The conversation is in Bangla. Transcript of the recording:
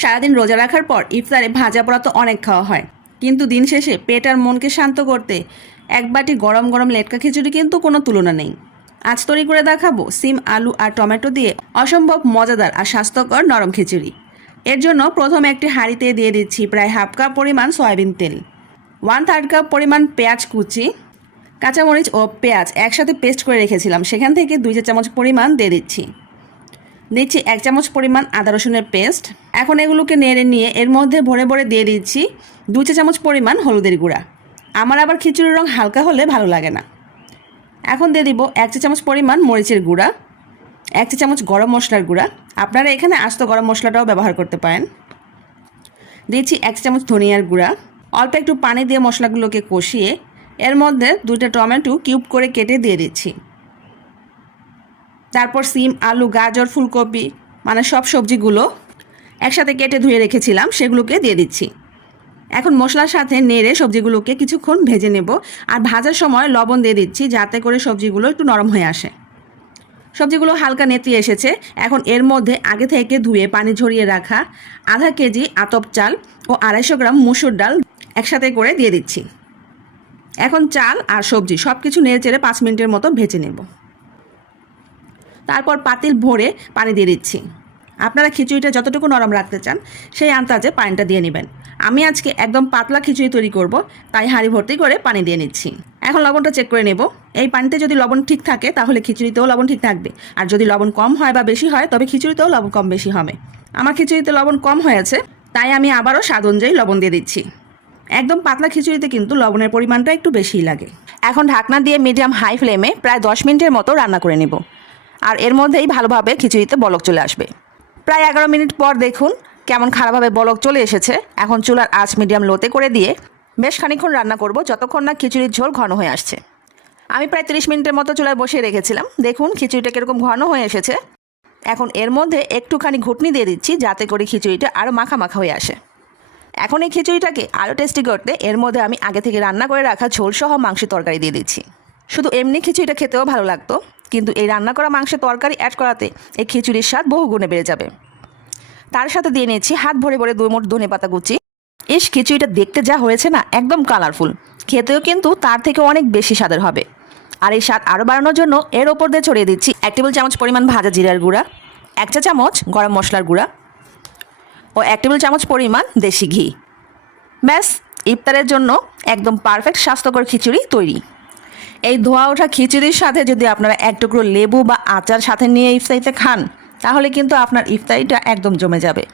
সারাদিন রোজা রাখার পর ইফতারে ভাজা পোড়া তো অনেক খাওয়া হয়, কিন্তু দিন শেষে পেট আর মনকে শান্ত করতে এক বাটি গরম গরম লেটকা খিচুড়ি কিন্তু কোনো তুলনা নেই। আজ তৈরি করে দেখাবো সিম, আলু আর টমেটো দিয়ে অসম্ভব মজাদার আর স্বাস্থ্যকর নরম খিচুড়ি। এর জন্য প্রথমে একটি হাঁড়িতে দিয়ে দিচ্ছি প্রায় হাফ কাপ পরিমাণ সয়াবিন তেল, 1/3 কাপ পরিমাণ পেঁয়াজ কুচি, কাঁচামরিচ ও পেঁয়াজ একসাথে পেস্ট করে রেখেছিলাম, সেখান থেকে 2 চা চামচ পরিমাণ দিয়ে দিচ্ছি 1 চামচ পরিমাণ আদা রসুনের পেস্ট। এখন এগুলোকে নেড়ে নিয়ে এর মধ্যে ভরে ভরে দিয়ে দিচ্ছি 2 চা চামচ পরিমাণ হলুদের গুঁড়া। আমার আবার খিচুড়ির রং হালকা হলে ভালো লাগে না। এখন দিয়ে দিব 1 চা চামচ পরিমাণ মরিচের গুঁড়া, 1 চা চামচ গরম মশলার গুঁড়া, আপনারা এখানে আস্ত গরম মশলাটাও ব্যবহার করতে পারেন। দিচ্ছি 1 চা চামচ ধনিয়ার গুঁড়া। অল্প একটু পানি দিয়ে মশলাগুলোকে কষিয়ে এর মধ্যে 2টা টমেটো কিউব করে কেটে দিয়ে দিচ্ছি। তারপর সিম, আলু, গাজর, ফুলকপি মানে সব সবজিগুলো একসাথে কেটে ধুয়ে রেখেছিলাম সেগুলোকে দিয়ে দিচ্ছি। এখন মশলার সাথে নেড়ে সবজিগুলোকে কিছুক্ষণ ভেজে নেব, আর ভাজার সময় লবণ দিয়ে দিচ্ছি যাতে করে সবজিগুলো একটু নরম হয়ে আসে। সবজিগুলো হালকা নেতিয়ে এসেছে। এখন এর মধ্যে আগে থেকে ধুয়ে পানি ঝরিয়ে রাখা আধা কেজি আতপ চাল ও 250 গ্রাম মুসুর ডাল একসাথে করে দিয়ে দিচ্ছি। এখন চাল আর সবজি সব কিছু নেড়েচেড়ে 5 মিনিটের মতো ভেজে নেব। তারপর পাতিল ভরে পানি দিয়ে দিচ্ছি। আপনারা খিচুড়িটা যতটুকু নরম রাখতে চান সেই আন্দাজে পানিটা দিয়ে নেবেন। আমি আজকে একদম পাতলা খিচুড়ি তৈরি করব, তাই হাঁড়ি ভর্তি করে পানি দিয়ে নিচ্ছি। এখন লবণটা চেক করে নেব। এই পানিতে যদি লবণ ঠিক থাকে তাহলে খিচুড়িতেও লবণ ঠিক থাকবে, আর যদি লবণ কম হয় বা বেশি হয় তবে খিচুড়িতেও লবণ কম বেশি হবে। আমার খিচুড়িতে লবণ কম হয়েছে, তাই আমি আবারও স্বাদ অনুযায়ী লবণ দিয়ে দিচ্ছি। একদম পাতলা খিচুড়িতে কিন্তু লবণের পরিমাণটা একটু বেশিই লাগে। এখন ঢাকনা দিয়ে মিডিয়াম হাই ফ্লেমে প্রায় 10 মিনিটের মতো রান্না করে নেব, আর এর মধ্যেই ভালোভাবে খিচুড়িতে বলক চলে আসবে। প্রায় 11 মিনিট পর দেখুন কেমন খারাপভাবে বলক চলে এসেছে। এখন চুলার আঁচ মিডিয়াম লোতে করে দিয়ে বেশ খানিকক্ষণ রান্না করব, যতক্ষণ না খিচুড়ির ঝোল ঘন হয়ে আসছে। আমি প্রায় 30 মিনিটের মতো চুলায় বসিয়ে রেখেছিলাম। দেখুন খিচুড়িটা কীরকম ঘন হয়ে এসেছে। এখন এর মধ্যে একটুখানি ঘুটনি দিয়ে দিচ্ছি যাতে করে খিচুড়িটা আরও মাখা মাখা হয়ে আসে। এখন এই খিচুড়িটাকে আরও টেস্টি করতে এর মধ্যে আমি আগে থেকে রান্না করে রাখা ঝোলসহ মাংসের তরকারি দিয়ে দিচ্ছি। শুধু এমনি খিচুড়িটা খেতেও ভালো লাগতো, কিন্তু এই রান্না করা মাংসের তরকারি অ্যাড করাতে এই খিচুড়ির স্বাদ বহু গুণে বেড়ে যাবে। তার সাথে দিয়ে নিয়েছি হাত ভরে ভরে 2 মুঠ ধনেপাতা কুচি। খিচুড়িটা দেখতে যা হয়েছে না, একদম কালারফুল, খেতেও কিন্তু তার থেকে অনেক বেশি স্বাদের হবে। আর এই স্বাদ আরও বাড়ানোর জন্য এর ওপর দিয়ে ছড়িয়ে দিচ্ছি 1 টেবিল চামচ পরিমাণ ভাজা জিরার গুঁড়া, 1 চা চামচ গরম মশলার গুঁড়া ও 1 টেবিল চামচ পরিমাণ দেশি ঘি। ব্যাস, ইফতারের জন্য একদম পারফেক্ট স্বাস্থ্যকর খিচুড়ি তৈরি। এই ধোয়া ওঠা খিচুড়ির সাথে যদি আপনারা 1 টুকরো লেবু বা আচার সাথে নিয়ে ইফতারিতে খান, তাহলে কিন্তু আপনার ইফতারিটা একদম জমে যাবে।